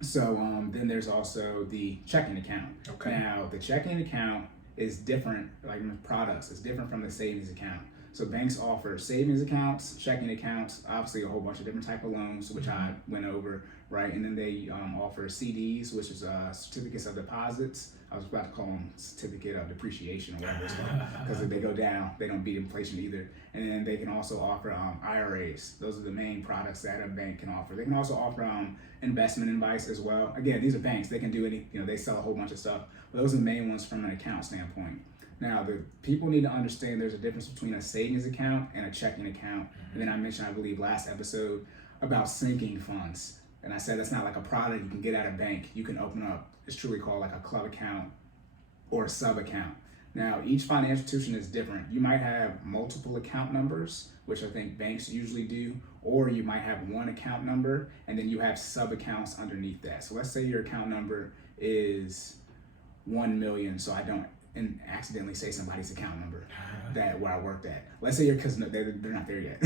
So then there's also the checking account. Okay. Now the checking account is different, like products, it's different from the savings account. So banks offer savings accounts, checking accounts, obviously a whole bunch of different type of loans, which I went over, right? And then they offer CDs, which is certificates of deposits. I was about to call them certificate of depreciation or whatever it's called, because if they go down, they don't beat inflation either. And then they can also offer IRAs. Those are the main products that a bank can offer. They can also offer investment advice as well. Again, these are banks. They can do any, they sell a whole bunch of stuff. But those are the main ones from an account standpoint. Now, the people need to understand there's a difference between a savings account and a checking account. And then I mentioned, I believe, last episode about sinking funds. And I said that's not like a product you can get at a bank. You can open up, it's truly called like a club account or a sub account. Now, each financial institution is different. You might have multiple account numbers, which I think banks usually do, or you might have one account number and then you have sub accounts underneath that. So let's say your account number is 1 million, so I don't accidentally say somebody's account number that where I worked at. Let's say because they're not there yet.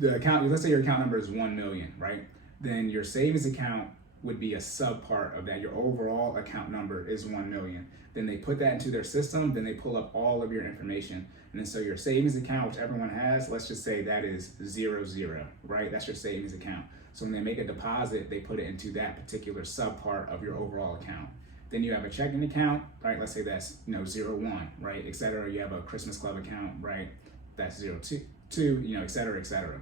Let's say your account number is 1 million, right? Then your savings account would be a sub part of that. Your overall account number is 1 million. Then they put that into their system, then they pull up all of your information. And then so your savings account, which everyone has, let's just say that is 00, right? That's your savings account. So when they make a deposit, they put it into that particular sub part of your overall account. Then you have a checking account, right? Let's say that's 01, right? Et cetera. You have a Christmas club account, right? That's 02, et cetera, et cetera.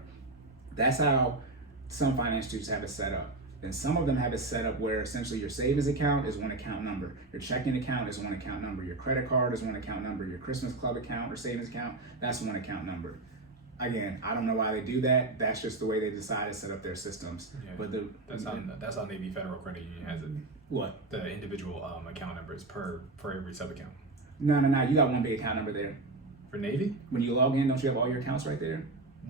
That's how some financial institutions have it set up. Then some of them have it set up where essentially your savings account is one account number, your checking account is one account number, your credit card is one account number, your Christmas club account or savings account, that's one account number. Again, I don't know why they do that. That's just the way they decide to set up their systems. Yeah, but that's how Navy Federal Credit Union has it. What? The individual account numbers per every sub account. No. You got one big account number there. For Navy? When you log in, don't you have all your accounts right there?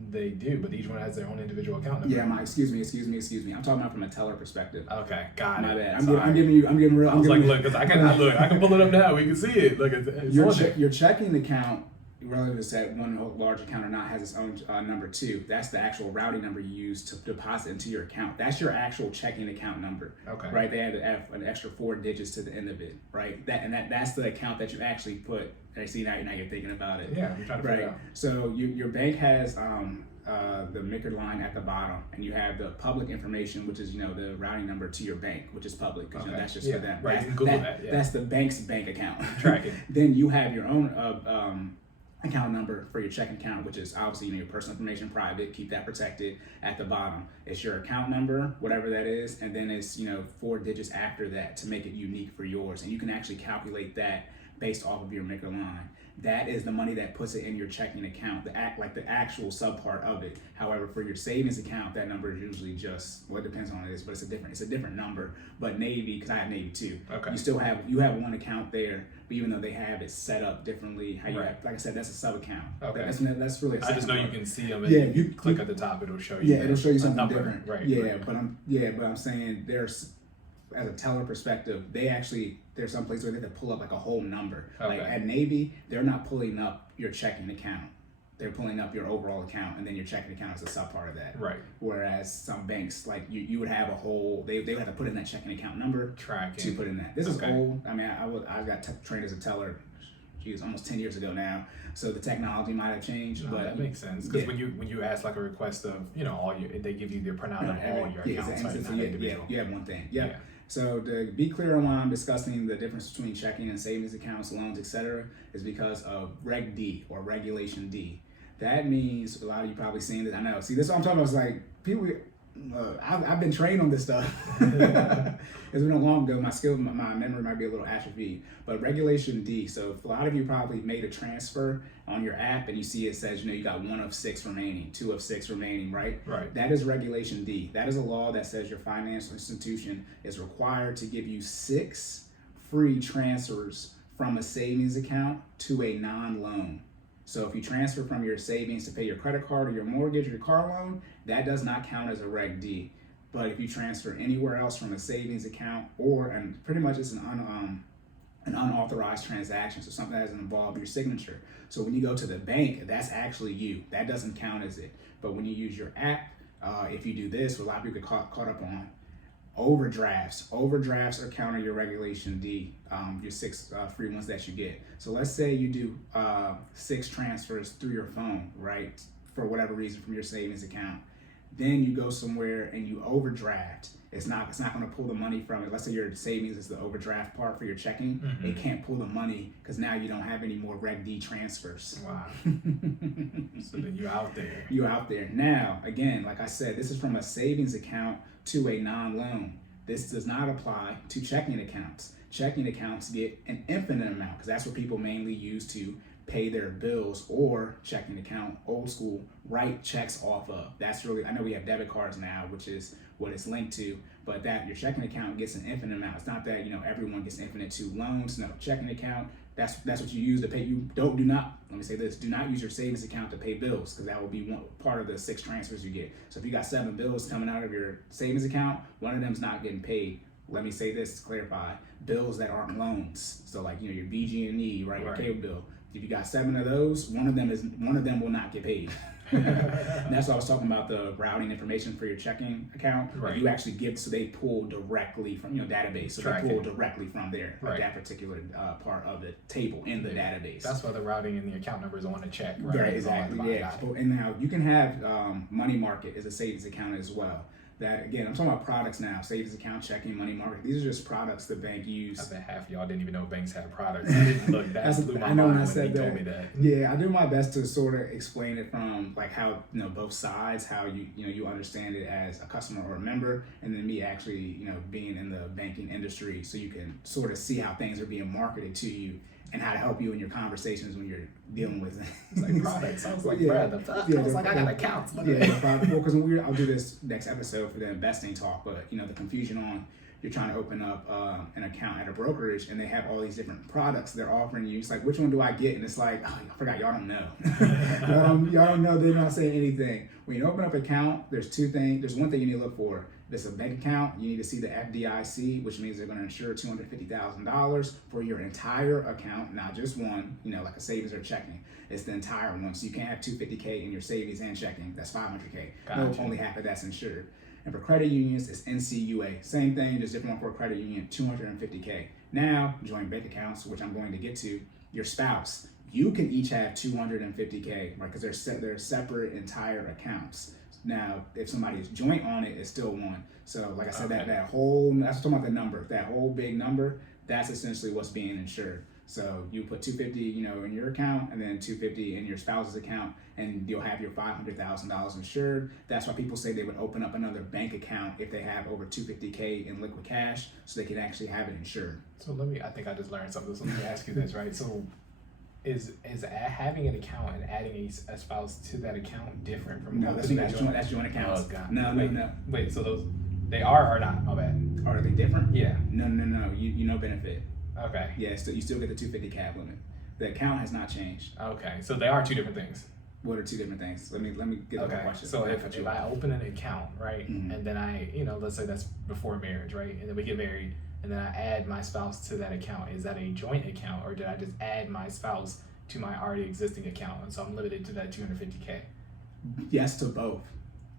They do, but each one has their own individual account number. Yeah, excuse me. I'm talking about from a teller perspective. Okay, got My it. bad. I'm giving real. I was like, look, because I can pull it up now. We can see it. Look, your checking account, whether it's that one large account or not, has its own number too. That's the actual routing number you use to deposit into your account. That's your actual checking account number. Okay. Right. They have an extra 4 digits to the end of it. Right. That's the account that you actually put. I see now you're thinking about it. Yeah, I'm trying to figure it out. So your bank has the MICR line at the bottom, and you have the public information, which is the routing number to your bank, which is public because that's just for them. Right. You can Google that. Yeah. That's the bank's bank account. Track it. Then you have your own account number for your checking account, which is obviously your personal information, private, keep that protected. At the bottom, it's your account number, whatever that is, and then it's 4 digits after that to make it unique for yours, and you can actually calculate that based off of your MICR line. That is the money that puts it in your checking account, the actual subpart of it. However, for your savings account, that number is usually just, it depends on what it is, but it's a different number. But Navy, because I have Navy too, okay. you have one account there, but even though they have it set up differently, how you have, like I said, that's a sub account. Okay. That's really. I just know you can see them. And you click at the top, it'll show you. Yeah, it'll show you something number. Different. Right. Yeah, right. But I'm saying there's, as a teller perspective, there's some place where they have to pull up like a whole number. Okay. Like at Navy, they're not pulling up your checking account. They're pulling up your overall account, and then your checking account is a sub part of that. Right. Whereas some banks, like you would have a whole, they would have to put in that checking account number to put in that. This is old. I mean, I got trained as a teller, almost 10 years ago now. So the technology might have changed, but that makes sense because when you ask like a request of they give you the printout of all your accounts. You have one thing. Yeah. So to be clear on why I'm discussing the difference between checking and savings accounts, loans, etc., is because of Reg D or Regulation D. That means a lot of you probably seen this. I know. See, this is what I'm talking about. It's like people. I've been trained on this stuff. It's been a long ago. My memory might be a little atrophied. But Regulation D. So a lot of you probably made a transfer on your app and you see it says you got 1 of 6 remaining, 2 of 6 remaining, right? Right. That is Regulation D. That is a law that says your financial institution is required to give you 6 free transfers from a savings account to a non-loan. So if you transfer from your savings to pay your credit card or your mortgage or your car loan, that does not count as a Reg D. But if you transfer anywhere else from a savings account and pretty much it's an unauthorized transaction, so something that doesn't involve your signature. So when you go to the bank, that's actually you. That doesn't count as it. But when you use your app, if you do this, what a lot of people get caught up on, Overdrafts are counter your regulation D, your 6 free ones that you get. So let's say you do 6 transfers through your phone, right? For whatever reason from your savings account. Then you go somewhere and you overdraft. It's not going to pull the money from it. Let's say your savings is the overdraft part for your checking. Mm-hmm. It can't pull the money because now you don't have any more Reg D transfers. Wow. So then you're out there. You're out there. Now, again, like I said, this is from a savings account to a non-loan. This does not apply to checking accounts. Checking accounts get an infinite amount because that's what people mainly use to pay their bills, or checking account, old school, write checks off of. That's really, I know we have debit cards now, which is what it's linked to, but that your checking account gets an infinite amount. It's not that, everyone gets infinite to loans. No, checking account, that's what you use to pay. Do not, let me say this, do not use your savings account to pay bills, because that will be one part of the 6 transfers you get. So if you got 7 bills coming out of your savings account, one of them's not getting paid. Let me say this to clarify, bills that aren't loans. So like, your BG&E, right, your cable bill. If you got 7 of those, one of them will not get paid. And that's what I was talking about, the routing information for your checking account. Right. You actually give, so they pull directly from database. So they pull directly from there, that particular part of the table in the database. That's why the routing and the account numbers on the check, right? Right, exactly. Yeah. And now you can have money market as a savings account as well. That, again, I'm talking about products now, savings account, checking, money market. These are just products the bank use. I bet half of y'all didn't even know banks had products. I didn't look, that blew my mind when you told me that. Yeah, I do my best to sort of explain it from like how, both sides, how you understand it as a customer or a member, and then me actually, being in the banking industry, so you can sort of see how things are being marketed to you and how to help you in your conversations when you're dealing with it's like product. Sounds like Brad. I was like, I got accounts. Well, because I'll do this next episode for the investing talk, but the confusion on you're trying to open up an account at a brokerage and they have all these different products they're offering you. It's like, which one do I get? And it's like, oh, I forgot, y'all don't know. y'all don't know. They're not saying anything. When you open up an account, there's 2 things. There's one thing you need to look for. If it's a bank account, you need to see the FDIC, which means they're going to insure $250,000 for your entire account, not just one, like a savings or checking. It's the entire one. So you can't have $250K in your savings and checking. That's $500K. Gotcha. No, only half of that's insured. And for credit unions, it's NCUA. Same thing, just different one for a credit union, $250K. Now, joint bank accounts, which I'm going to get to, your spouse, you can each have $250K, right? Because they're separate entire accounts. Now, if somebody's joint on it, it's still one. So, like I said, that whole, that's talking about the number, that whole big number, that's essentially what's being insured. So you put $250, in your account, and then $250 in your spouse's account, and you'll have your $500,000 insured. That's why people say they would open up another bank account if they have over $250K in liquid cash, so they can actually have it insured. So I think I just learned something. So let me ask you this, right? So is having an account and adding a spouse to that account different from that's joint accounts. Oh, God. No. Wait, so those, they are or not? My bad. Are they different? Yeah. No. You no benefit. Okay. Yeah, so you still get the 250 cap limit. The account has not changed. Okay, so they are 2 different things. What are 2 different things? Let me get the question. So if I open an account, right, and then I, let's say that's before marriage, right, and then we get married, and then I add my spouse to that account, is that a joint account, or did I just add my spouse to my already existing account, and so I'm limited to that 250K? Yes to both.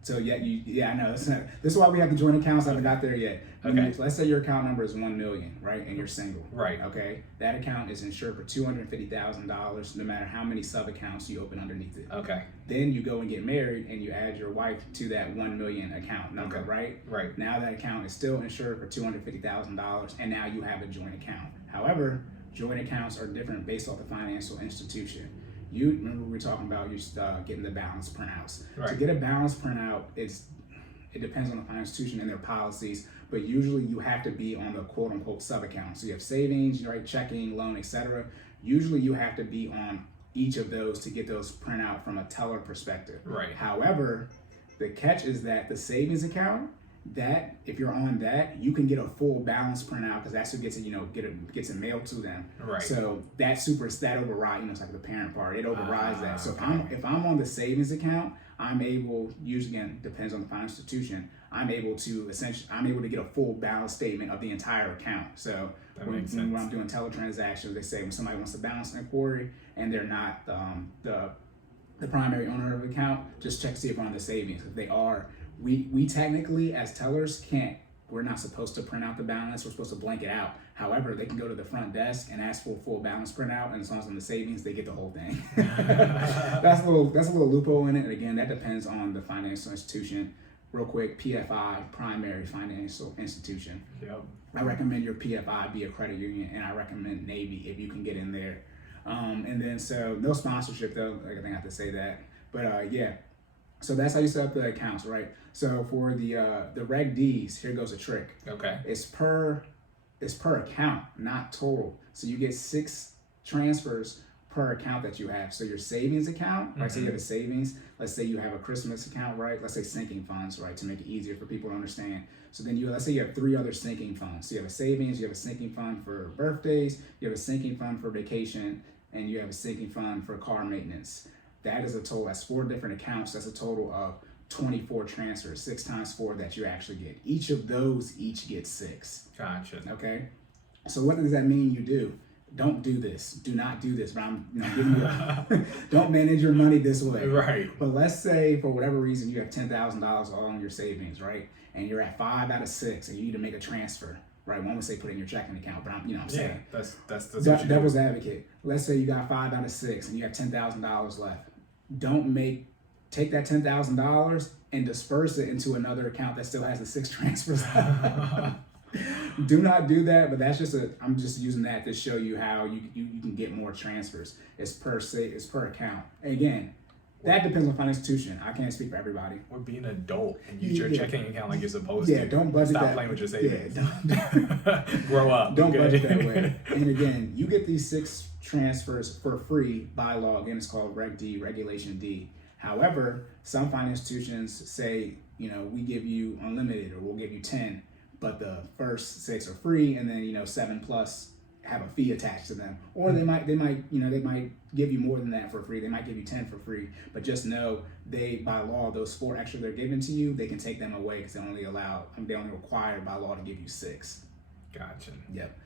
So I know. This is why we have the joint accounts. I haven't got there yet. Okay. Let's say your account number is 1 million, right, and you're single. Right. Okay. That account is insured for $250,000, no matter how many sub accounts you open underneath it. Okay. Then you go and get married, and you add your wife to that 1 million account number, right? Right. Now that account is still insured for $250,000, and now you have a joint account. However, joint accounts are different based off the financial institution. You remember we were talking about getting the balance printouts. Right. To get a balance printout, it depends on the financial institution and their policies, but usually you have to be on the quote unquote sub account. So you have savings, right, checking, loan, etc. Usually you have to be on each of those to get those printout from a teller perspective. Right. However, the catch is that the savings account, that if you're on that, you can get a full balance printout because that's what gets it, gets it mailed to them. Right. So that override, it's like the parent part. It overrides that. So if I'm on the savings account, I'm able, usually again depends on the financial institution, I'm able to get a full balance statement of the entire account. So when I'm doing teller transactions, they say when somebody wants to balance an Cory and they're not the primary owner of the account, just check to see if they're on the savings. If they are, we technically as tellers can't we're not supposed to print out the balance. We're supposed to blank it out. However, they can go to the front desk and ask for a full balance printout, and as long as it's in the savings, they get the whole thing. That's a little loophole in it. And again, that depends on the financial institution. Real quick, PFI, primary financial institution. Yep. I recommend your PFI be a credit union, and I recommend Navy if you can get in there. And then so no sponsorship though. Like I think I have to say that. But yeah. So that's how you set up the accounts, right? So for the Reg Ds, here goes a trick. Okay. It's per account, not total. So you get 6 transfers per account that you have. So your savings account, right? So you have a savings. Let's say you have a Christmas account, right? Let's say sinking funds, right? To make it easier for people to understand. So then let's say you have 3 other sinking funds. So you have a savings, you have a sinking fund for birthdays, you have a sinking fund for vacation, and you have a sinking fund for car maintenance. That is a total, that's 4 different accounts. That's a total of 24 transfers, 6 times 4 that you actually get. Each of those gets 6. Gotcha. Okay. So what does that mean you do? Don't do this. Do not do this. But I'm giving you don't manage your money this way. Right. But let's say for whatever reason you have $10,000 all in your savings, right? And you're at 5 out of 6 and you need to make a transfer. Right, one would say put it in your checking account, but I'm saying. That's devil's advocate. Let's say you got 5 out of 6 and you have $10,000 left. Take that $10,000 and disperse it into another account that still has the 6 transfers. Do not do that, but I'm just using that to show you how you can get more transfers. It's per account. And again, that depends on financial institution. I can't speak for everybody. Or be an adult and use your checking account like you're supposed to. Yeah, don't budget Stop that. playing with your savings. Yeah, Grow up. Don't okay? budget that way. And again, you get these 6 transfers for free by law. Again, it's called Reg D, Regulation D. However, some financial institutions say, we give you unlimited, or we'll give you 10, but the first 6 are free, and then 7 plus have a fee attached to them. Or they might give you more than that for free. They might give you 10 for free, but just know by law, those 4 extra they're giving to you, they can take them away because they're only required by law to give you 6. Gotcha. Yep.